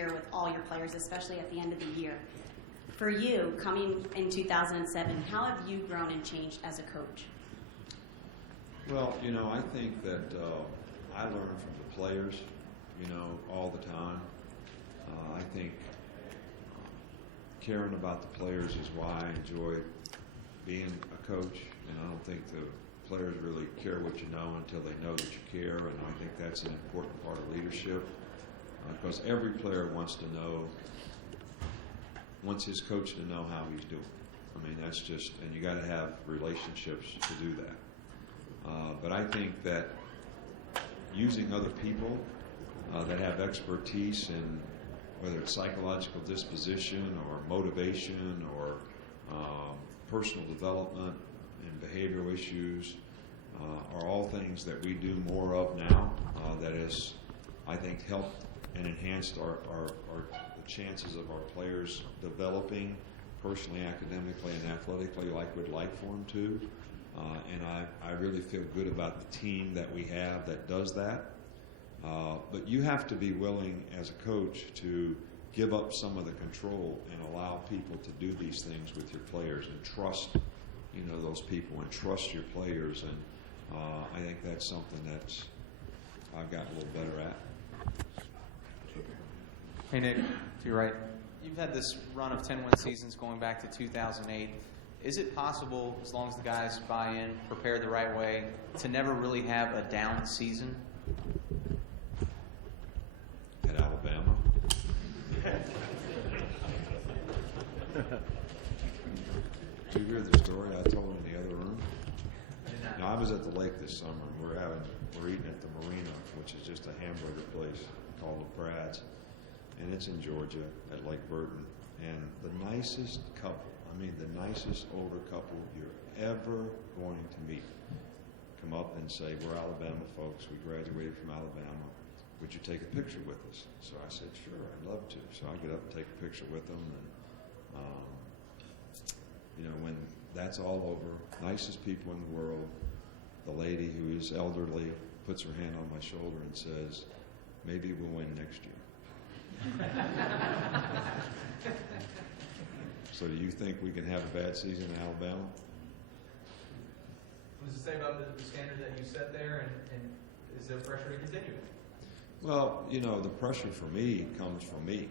year with all your players, especially at the end of the year. For you, coming in 2007, how have you grown and changed as a coach? Well, I think that I learn from the players, all the time. I think caring about the players is why I enjoy being a coach, and I don't think the players really care what you know until they know that you care, and I think that's an important part of leadership, because every player wants his coach to know how he's doing. I mean, that's just, and you got to have relationships to do that. But I think that using other people that have expertise in whether it's psychological disposition or motivation or personal development and behavioral issues are all things that we do more of now that has, I think, helped and enhanced the chances of our players developing personally, academically, and athletically like we'd like for them to. And I really feel good about the team that we have that does that. But you have to be willing as a coach to give up some of the control and allow people to do these things with your players and trust, those people and trust your players. And I think that's something that I've gotten a little better at. Hey, Nick, to your right. You've had this run of 10-win seasons going back to 2008. Is it possible, as long as the guys buy in, prepare the right way, to never really have a down season? At Alabama. Did you hear the story I told in the other room? No, I was at the lake this summer, and we're eating at the Marina, which is just a hamburger place called the Brad's, and it's in Georgia at Lake Burton. And the nicest couple, the nicest older couple you're ever going to meet, come up and say, "We're Alabama folks. We graduated from Alabama. Would you take a picture with us?" So I said, "Sure, I'd love to." So I get up and take a picture with them, and when that's all over, nicest people in the world, the lady who is elderly puts her hand on my shoulder and says, "Maybe we'll win next year." So do you think we can have a bad season in Alabama? What does it say about the standard that you set there, and is there pressure to continue it? Well, the pressure for me comes from me.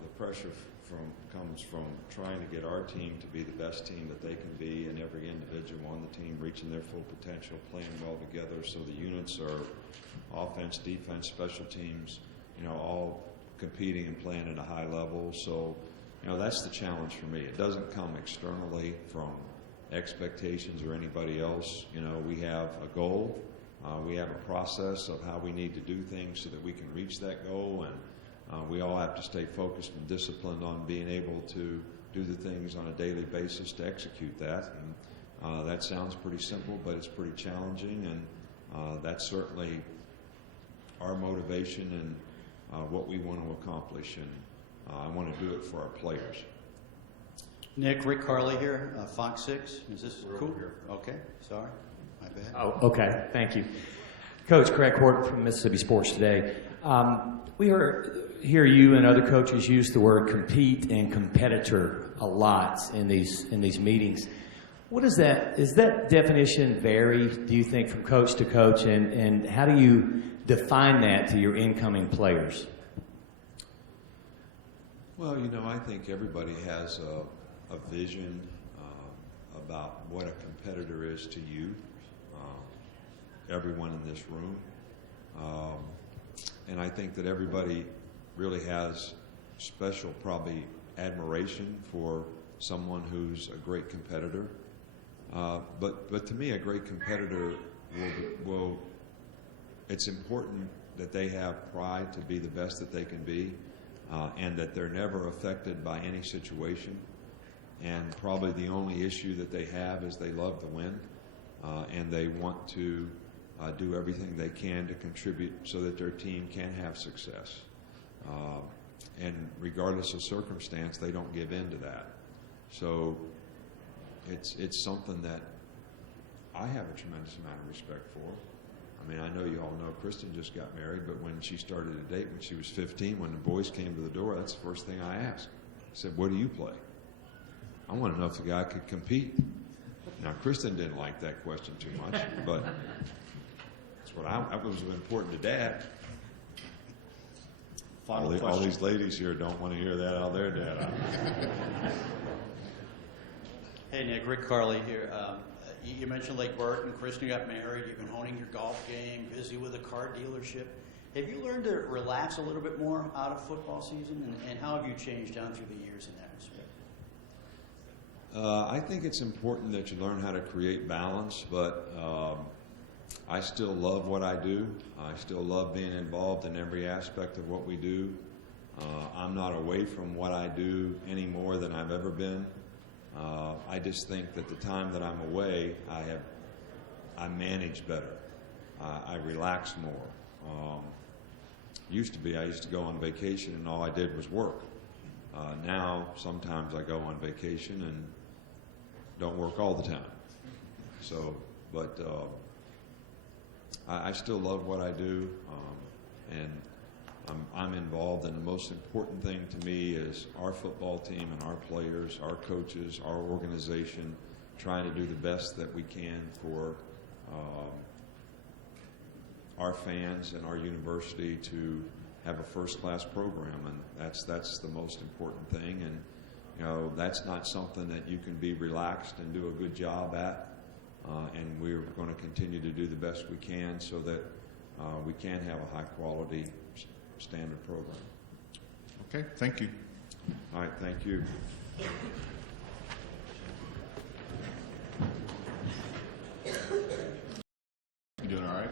The pressure comes from trying to get our team to be the best team that they can be, and every individual on the team reaching their full potential, playing well together, so the units are offense, defense, special teams, all competing and playing at a high level. So, that's the challenge for me. It doesn't come externally from expectations or anybody else. We have a goal. We have a process of how we need to do things so that we can reach that goal, and we all have to stay focused and disciplined on being able to do the things on a daily basis to execute that. And that sounds pretty simple, but it's pretty challenging, and that's certainly our motivation and what we want to accomplish, and I want to do it for our players. Nick, Rick Carley here, Fox 6. Is this cool? Okay, sorry. My bad. Oh, okay. Thank you. Coach Craig Horton from Mississippi Sports Today. We hear you and other coaches use the word compete and competitor a lot in these meetings. What is that? Is that definition vary, do you think, from coach to coach, and how do you define that to your incoming players? Well, I think everybody has a vision about what a competitor is to you, everyone in this room. And I think that everybody really has special, probably, admiration for someone who's a great competitor. But to me, a great competitor will it's important that they have pride to be the best that they can be, and that they're never affected by any situation. And probably the only issue that they have is they love to win, and they want to do everything they can to contribute so that their team can have success. And regardless of circumstance, they don't give in to that. So it's something that I have a tremendous amount of respect for. I mean, I know you all know Kristen just got married, but when she started to date when she was 15, when the boys came to the door, that's the first thing I asked. I said, what do you play? I want to know if the guy could compete. Now, Kristen didn't like that question too much, but that's what that was important to Dad. Final All question. these ladies here don't want to hear that out of their dad. Hey, Nick, Rick Carley here. You mentioned Lake Burton. Kristen got married. You've been honing your golf game, busy with a car dealership. Have you learned to relax a little bit more out of football season? And how have you changed down through the years in that respect? I think it's important that you learn how to create balance, but I still love what I do. I still love being involved in every aspect of what we do. I'm not away from what I do any more than I've ever been. I just think that the time that I'm away, I manage better. I relax more. I used to go on vacation and all I did was work. Now, sometimes I go on vacation and don't work all the time. So, but I still love what I do, and I'm involved, and the most important thing to me is our football team and our players, our coaches, our organization, trying to do the best that we can for our fans and our university to have a first-class program, and that's the most important thing. And you know, that's not something that you can be relaxed and do a good job at. And we're going to continue to do the best we can so that we can have a high-quality standard program. Okay, thank you. All right, thank you. You doing all right?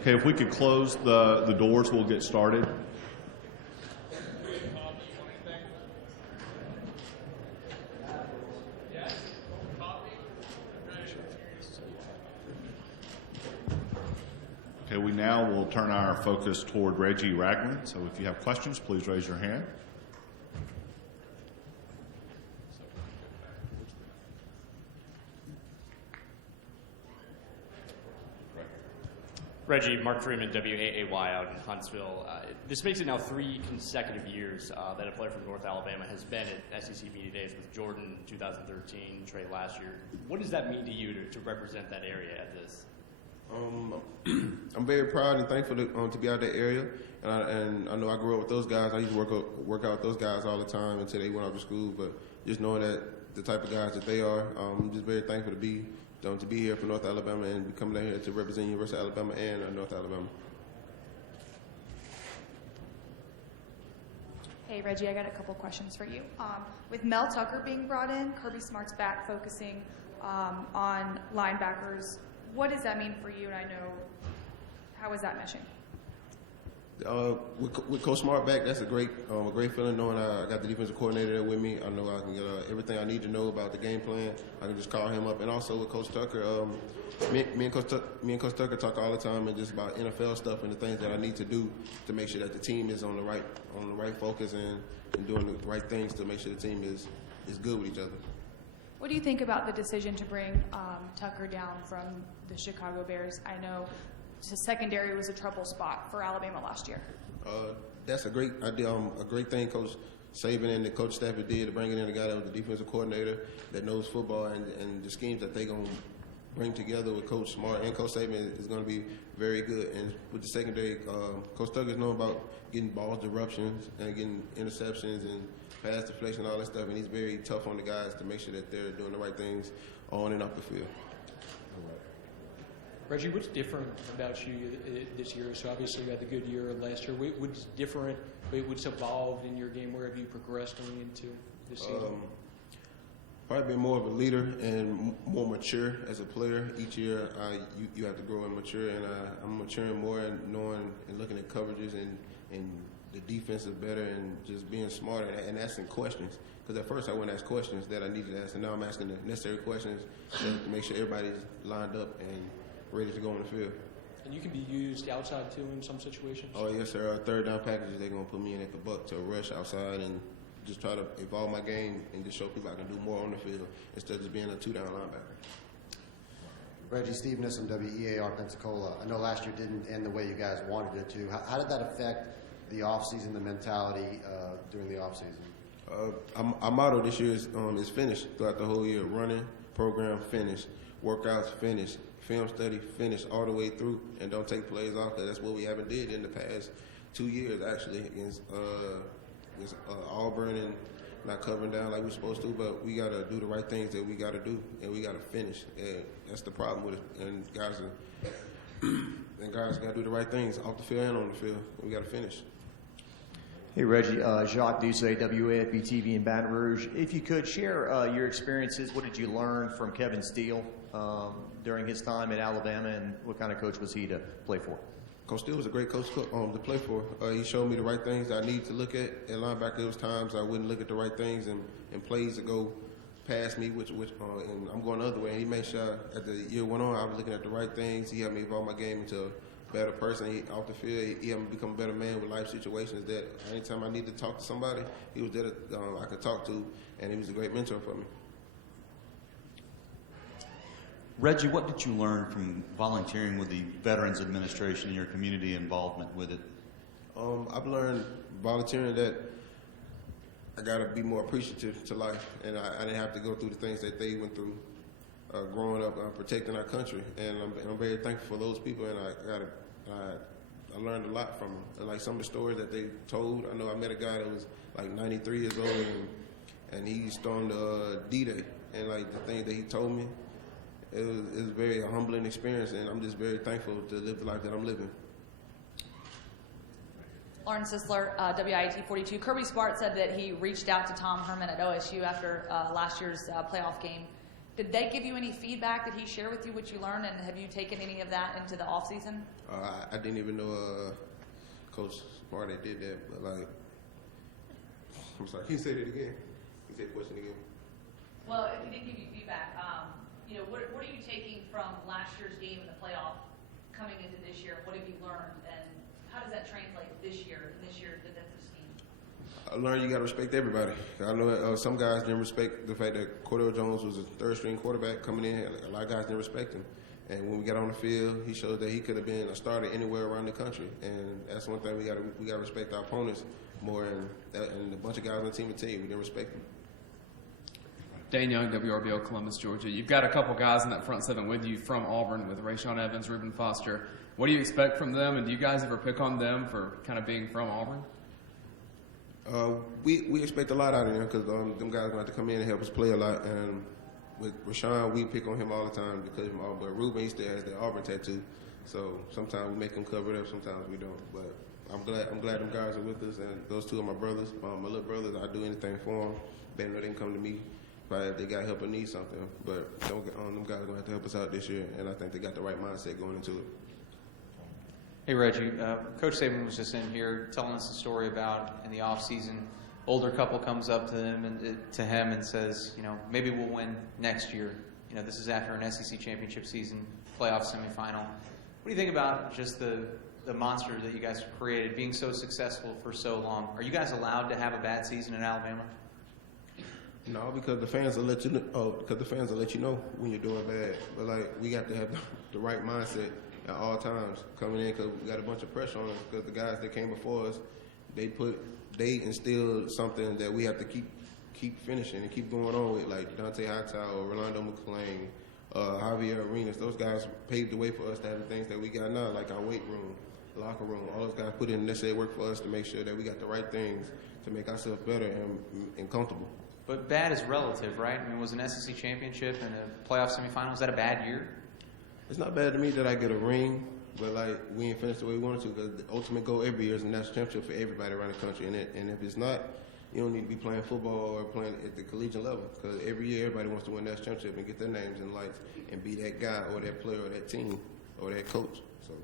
Okay, if we could close the doors, we'll get started. Okay, we now will turn our focus toward Reggie Ragland. So if you have questions, please raise your hand. Reggie, Mark Freeman, WAAY out in Huntsville. This makes it now 3 consecutive years that a player from North Alabama has been at SEC Media Days, with Jordan in 2013, Trey last year. What does that mean to you to represent that area at this? I'm very proud and thankful to be out that area, and I know I grew up with those guys. I used to work out with those guys all the time until they went off to school. But just knowing that the type of guys that they are, I'm just very thankful to be here for North Alabama and be coming down here to represent University of Alabama and North Alabama. Hey, Reggie, I got a couple questions for you. With Mel Tucker being brought in, Kirby Smart's back focusing on linebackers. What does that mean for you? And I know, how is that meshing? With Coach Smart back, that's a great feeling knowing I got the defensive coordinator there with me. I know I can get everything I need to know about the game plan. I can just call him up. And also with Coach Tucker, me and Coach Tucker talk all the time and just about NFL stuff and the things that I need to do to make sure that the team is on the right focus and doing the right things to make sure the team is good with each other. What do you think about the decision to bring Tucker down from the Chicago Bears? I know the secondary was a trouble spot for Alabama last year. That's a great idea. A great thing Coach Saban and the coach Stafford did to bring in a guy that was the defensive coordinator that knows football and the schemes that they're going to bring together with Coach Smart and Coach Saban is going to be very good. And with the secondary, Coach Tucker is known about getting ball disruptions and getting interceptions and pass deflection, all that stuff, and he's very tough on the guys to make sure that they're doing the right things on and off the field. Reggie, what's different about you this year? So obviously you had the good year last year. What's different? What's evolved in your game? Where have you progressed going into this season? Probably been more of a leader and more mature as a player. Each year you have to grow and mature, and I'm maturing more and knowing and looking at coverages and the defense is better and just being smarter and asking questions. Because at first I wouldn't ask questions that I needed to ask, and now I'm asking the necessary questions to make sure everybody's lined up and ready to go on the field. And you can be used outside too in some situations? Oh, yes, sir. Third down packages, they're going to put me in at the buck to rush outside and just try to evolve my game and just show people I can do more on the field instead of just being a two-down linebacker. Reggie, Steve Nissom, WEAR Pensacola. I know last year didn't end the way you guys wanted it to. How did that affect the offseason, the mentality during the offseason? Our motto this year is finished throughout the whole year. Running, program, finished. Workouts, finished. Film study, finished all the way through. And don't take plays off, because that's what we haven't did in the past 2 years, actually, against Auburn and not covering down like we're supposed to. But we got to do the right things that we got to do, and we got to finish. And that's the problem with it. And guys got to do the right things off the field and on the field. We got to finish. Hey, Reggie. Jacques Doucet, WAFB TV in Baton Rouge. If you could share your experiences, what did you learn from Kevin Steele during his time at Alabama, and what kind of coach was he to play for? Coach Steele was a great coach to play for. He showed me the right things I need to look at linebacker. There was times I wouldn't look at the right things and plays that go past me, which and I'm going the other way. And he made sure as the year went on, I was looking at the right things. He helped me evolve my game into a better person. Off the field, he helped me become a better man with life situations that anytime I needed to talk to somebody, he was there I could talk to, and he was a great mentor for me. Reggie, what did you learn from volunteering with the Veterans Administration and your community involvement with it? I've learned volunteering that I got to be more appreciative to life, and I didn't have to go through the things that they went through growing up, protecting our country, and I'm very thankful for those people, and I learned a lot from them. And like some of the stories that they told, I know I met a guy that was like 93 years old, and he stormed D-Day, and like the things that he told me, it was a very humbling experience, and I'm just very thankful to live the life that I'm living. Lauren Sisler, WIAT 42. Kirby Smart said that he reached out to Tom Herman at OSU after last year's playoff game. Did they give you any feedback? Did he share with you what you learned, and have you taken any of that into the offseason? I didn't even know Coach Smart did that, but like, I'm sorry, can you say that again? Can you say the question again? Well, if he did give you feedback, what are you taking from last year's game in the playoff coming into this year? What have you learned, and how does that translate this year defensive scheme? I learned you got to respect everybody. I know some guys didn't respect the fact that Cordell Jones was a third-string quarterback coming in. A lot of guys didn't respect him. And when we got on the field, he showed that he could have been a starter anywhere around the country. And that's one thing we got to respect our opponents more. And a bunch of guys on the team we didn't respect them. Dane Young, WRBO, Columbus, Georgia. You've got a couple guys in that front seven with you from Auburn with Rayshawn Evans, Reuben Foster. What do you expect from them, and do you guys ever pick on them for kind of being from Auburn? We expect a lot out of them because them guys are going to have to come in and help us play a lot. And with Rashawn, we pick on him all the time because of Auburn. But Reuben, he still has the Auburn tattoo. So sometimes we make him cover it up, sometimes we don't. But I'm glad them guys are with us, and those two are my brothers. My little brothers, I do anything for them. They know they can come to me if they got help or need something. But them guys are going to have to help us out this year, and I think they got the right mindset going into it. Hey, Reggie, Coach Saban was just in here telling us a story about in the offseason, older couple comes up to him and says, maybe we'll win next year. This is after an SEC championship season, playoff semifinal. What do you think about just the monster that you guys have created, being so successful for so long? Are you guys allowed to have a bad season in Alabama? No, because the fans will let you know when you're doing bad. But we got to have the right mindset at all times coming in, because we got a bunch of pressure on us because the guys that came before us, they instilled something that we have to keep finishing and keep going on with, like Dante Hightower, Rolando McClain, Javier Arenas. Those guys paved the way for us to have the things that we got now, like our weight room, locker room. All those guys put in the necessary work for us to make sure that we got the right things to make ourselves better and comfortable. But bad is relative, right? I mean, was an SEC championship and a playoff semifinal, was that a bad year? It's not bad to me that I get a ring, but we ain't finished the way we wanted to, because the ultimate goal every year is a national championship for everybody around the country. And if it's not, you don't need to be playing football or playing at the collegiate level, because every year everybody wants to win that championship and get their names in lights and be that guy or that player or that team or that coach. So,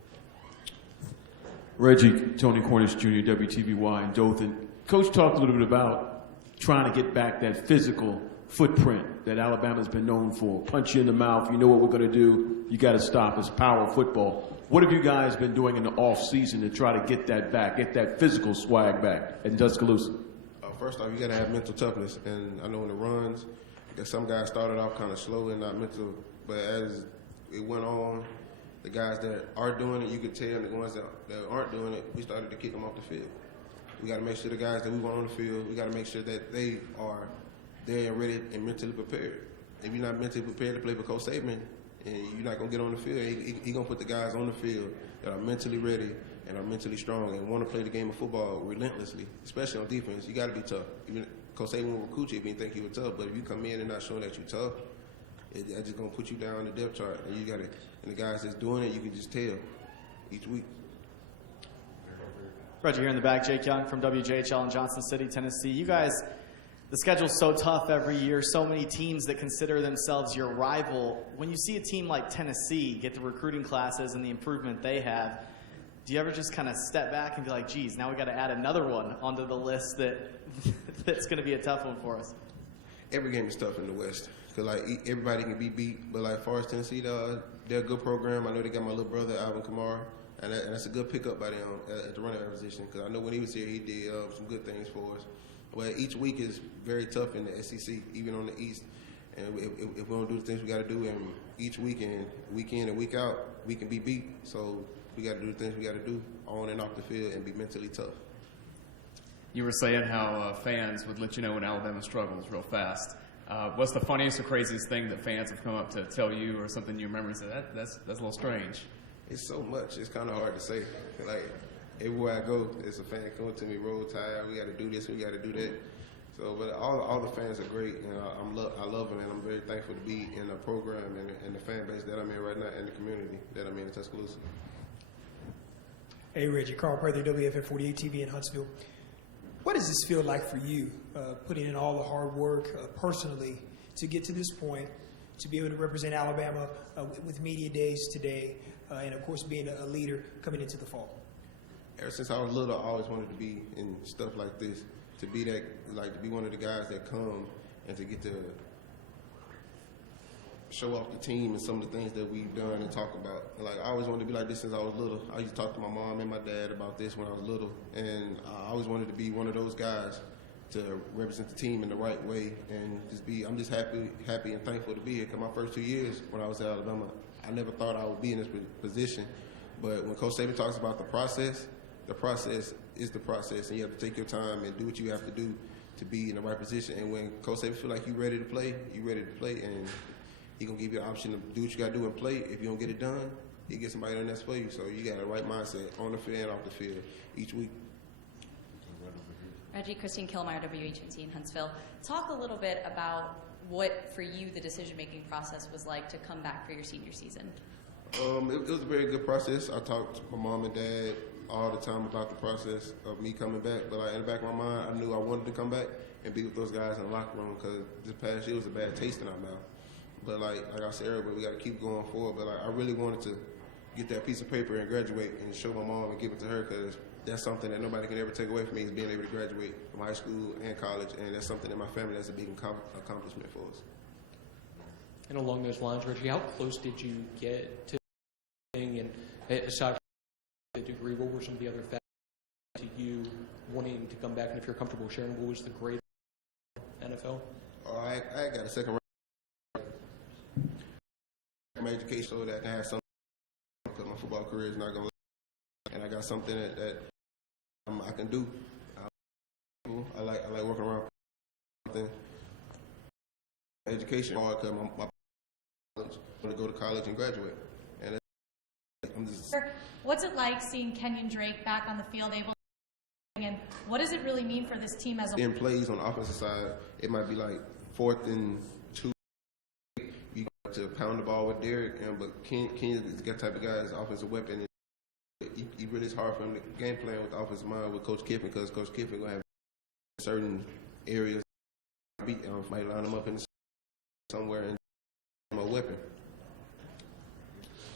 Reggie, Tony Cornish Jr., WTVY in Dothan. Coach talked a little bit about trying to get back that physical footprint that Alabama's been known for. Punch you in the mouth, you know what we're going to do, you got to stop. It's power football. What have you guys been doing in the off season to try to get that back, get that physical swag back in Tuscaloosa? First off, you got to have mental toughness. And I know in the runs, that some guys started off kind of slow and not mental, but as it went on, the guys that are doing it, you could tell, and the ones that aren't doing it, we started to kick them off the field. We got to make sure the guys that we want on the field, we got to make sure that they are there and ready and mentally prepared. If you're not mentally prepared to play for Coach Saban, and you're not going to get on the field, he's going to put the guys on the field that are mentally ready and are mentally strong and want to play the game of football relentlessly, especially on defense. You got to be tough. Even Coach Saban will recruit you if you think you were tough, but if you come in and not showing that you're tough, it's just going to put you down the depth chart. And you got to, and the guys that's doing it, you can just tell each week. Reggie here in the back, Jake Young from WJHL in Johnson City, Tennessee. You guys, the schedule's so tough every year, so many teams that consider themselves your rival. When you see a team like Tennessee get the recruiting classes and the improvement they have, do you ever just kind of step back and be like, geez, now we got to add another one onto the list that's going to be a tough one for us? Every game is tough in the West because everybody can be beat. But as far as Tennessee, they're a good program. I know they got my little brother Alvin Kamara, and that's a good pickup by them at the running back position, because I know when he was here, he did some good things for us. Well, each week is very tough in the SEC, even on the East. And if we don't do the things we got to do, and each weekend, week in and week out, we can be beat. So we got to do the things we got to do on and off the field and be mentally tough. You were saying how fans would let you know when Alabama struggles real fast. What's the funniest or craziest thing that fans have come up to tell you, or something you remember and say, that's a little strange? It's so much. It's kind of hard to say. Everywhere I go, there's a fan coming to me, Roll Tide, we got to do this, we got to do that. So, but all the fans are great, and I love them, and I'm very thankful to be in the program and the fan base that I'm in right now, and the community that I'm in Tuscaloosa. Hey, Reggie, Carl Prather, WFF 48 TV in Huntsville. What does this feel like for you, putting in all the hard work personally to get to this point, to be able to represent Alabama with media days today, and of course being a leader coming into the fall? Ever since I was little, I always wanted to be in stuff like this, to be that, to be one of the guys that come and to get to show off the team and some of the things that we've done and talk about. I always wanted to be like this since I was little. I used to talk to my mom and my dad about this when I was little, and I always wanted to be one of those guys to represent the team in the right way and I'm just happy and thankful to be here, because my first 2 years when I was at Alabama, I never thought I would be in this position. But when Coach Saban talks about the process is the process, and you have to take your time and do what you have to do to be in the right position. And when Coach Saban feel like you ready to play, and he gonna give you the option to do what you gotta do and play. If you don't get it done, he get somebody on that's for you. So you got the right mindset on the field and off the field each week. Reggie, Christine Killmeyer, WHNC in Huntsville. Talk a little bit about what, for you, the decision-making process was like to come back for your senior season. It was a very good process. I talked to my mom and dad all the time about the process of me coming back. But in the back of my mind, I knew I wanted to come back and be with those guys in the locker room because this past year was a bad taste in our mouth. But like I said earlier, we got to keep going forward. But I really wanted to get that piece of paper and graduate and show my mom and give it to her because that's something that nobody can ever take away from me is being able to graduate from high school and college. And that's something in my family that's a big accomplishment for us. And along those lines, Reggie, how close did you get to and aside from the degree, what were some of the other factors to you wanting to come back? And if you're comfortable sharing, what was the grade NFL? I got a second round. My education so that I have something because my football career is not going to last. And I got something that I can do. I like working around something. Education hard because my college, I want to go to college and graduate. And I'm just. What's it like seeing Kenyon Drake back on the field, able to, and what does it really mean for this team as a in plays on the offensive side? It might be like 4th and 2. You got to pound the ball with Derek, but Kenyon is the type of guy that's an offensive weapon. It really is hard for him to game plan with the offensive mind with Coach Kiffin because Coach Kiffin gonna have certain areas might line him up in somewhere and a weapon.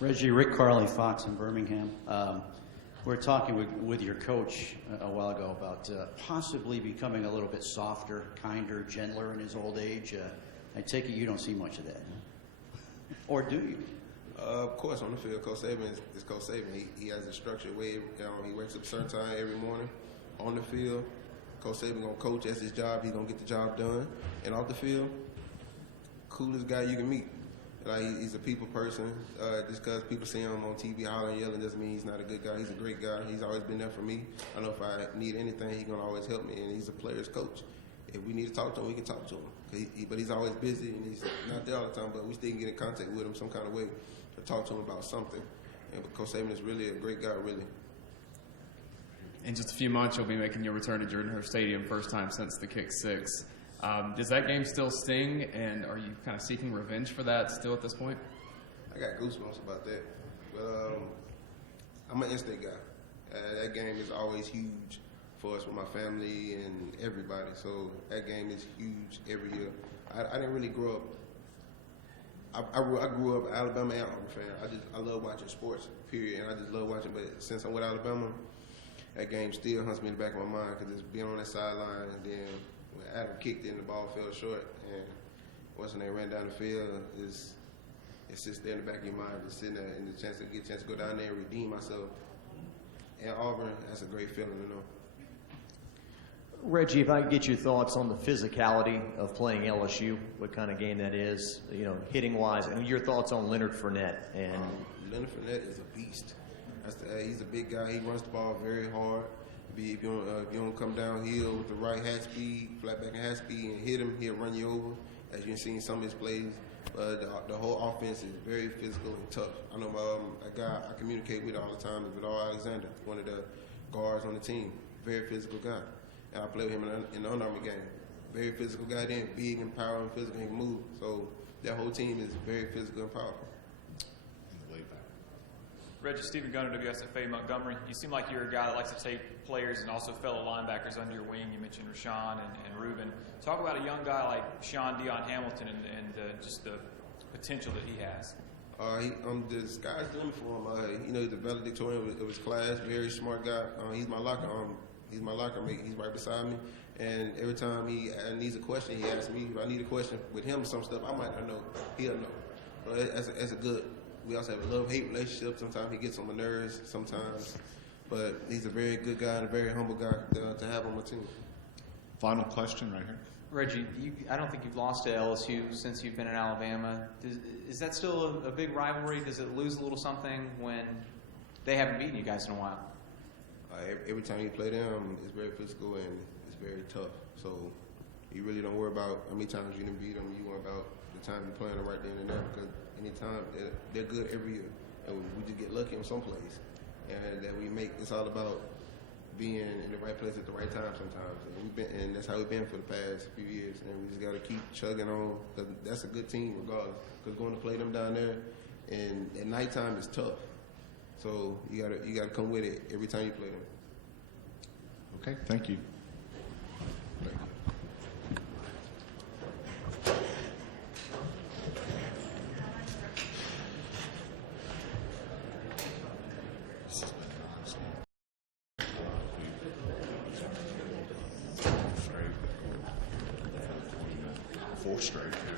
Reggie, Rick Carley, Fox in Birmingham. We're talking with your coach a while ago about possibly becoming a little bit softer, kinder, gentler in his old age. I take it you don't see much of that, huh? Or do you? Of course, on the field, Coach Saban is Coach Saban. He has a structured way. He wakes up a certain time every morning. On the field, Coach Saban gonna coach. That's his job. He's gonna get the job done. And off the field, coolest guy you can meet. Like he's a people person. Just because people see him on TV hollering, yelling, doesn't mean he's not a good guy. He's a great guy. He's always been there for me. I know if I need anything, he's gonna always help me. And he's a player's coach. If we need to talk to him, we can talk to him. But he's always busy and he's not there all the time. But we still can get in contact with him some kind of way to talk to him about something. And Coach Saban is really a great guy, really. In just a few months, you'll be making your return to Jordan-Hare Stadium, first time since the kick six. Does that game still sting, and are you kind of seeking revenge for that still at this point? I got goosebumps about that. But I'm an in-state guy. That game is always huge for us with my family and everybody. So that game is huge every year. I didn't really grow up. I grew up Alabama and Auburn fan. I love watching sports, period, and I just love watching. But since I'm with Alabama, that game still hunts me in the back of my mind because it's being on that sideline and then when Adam kicked it and the ball fell short and once they ran down the field, it sits there in the back of your mind, just sitting there and the chance to go down there and redeem myself. And Auburn, that's a great feeling to know. Reggie, if I could get your thoughts on the physicality of playing LSU, what kind of game that is, hitting wise, and your thoughts on Leonard Fournette. And Leonard Fournette is a beast. He's a big guy. He runs the ball very hard. If you don't come downhill with the right hat speed, flat back and hat speed, and hit him, he'll run you over. As you've seen some of his plays, the whole offense is very physical and tough. I know a guy I communicate with all the time is Vidal Alexander, one of the guards on the team. Very physical guy. And I play with him in the Under Armour game. Very physical guy then, big and powerful and physical, he can move. So that whole team is very physical and powerful. Reggie, Stephen Gunner, WSFA Montgomery. You seem like you're a guy that likes to take players and also fellow linebackers under your wing. You mentioned Rashawn and Reuben. Talk about a young guy like Sean Dion Hamilton and just the potential that he has. The sky's the limit for him. He's the valedictorian of his class, very smart guy. He's my locker mate. He's right beside me. And every time he needs a question, he asks me. If I need a question with him, some stuff I might not know, he'll know. But that's a good. We also have a love-hate relationship. Sometimes he gets on my nerves, sometimes. But he's a very good guy and a very humble guy to have on my team. Final question right here. Reggie, I don't think you've lost to LSU since you've been in Alabama. Is that still a big rivalry? Does it lose a little something when they haven't beaten you guys in a while? Every time you play them, it's very physical and it's very tough. So You really don't worry about how many times you didn't beat them. You worry about the time you're playing them right then and there, because anytime they're good every year, and we just get lucky on some plays, and that we make. It's all about being in the right place at the right time sometimes, and that's how we've been for the past few years. And we just got to keep chugging on, because that's a good team regardless. Because going to play them down there, and at nighttime is tough. So you gotta come with it every time you play them. Okay, thank you. Four straight.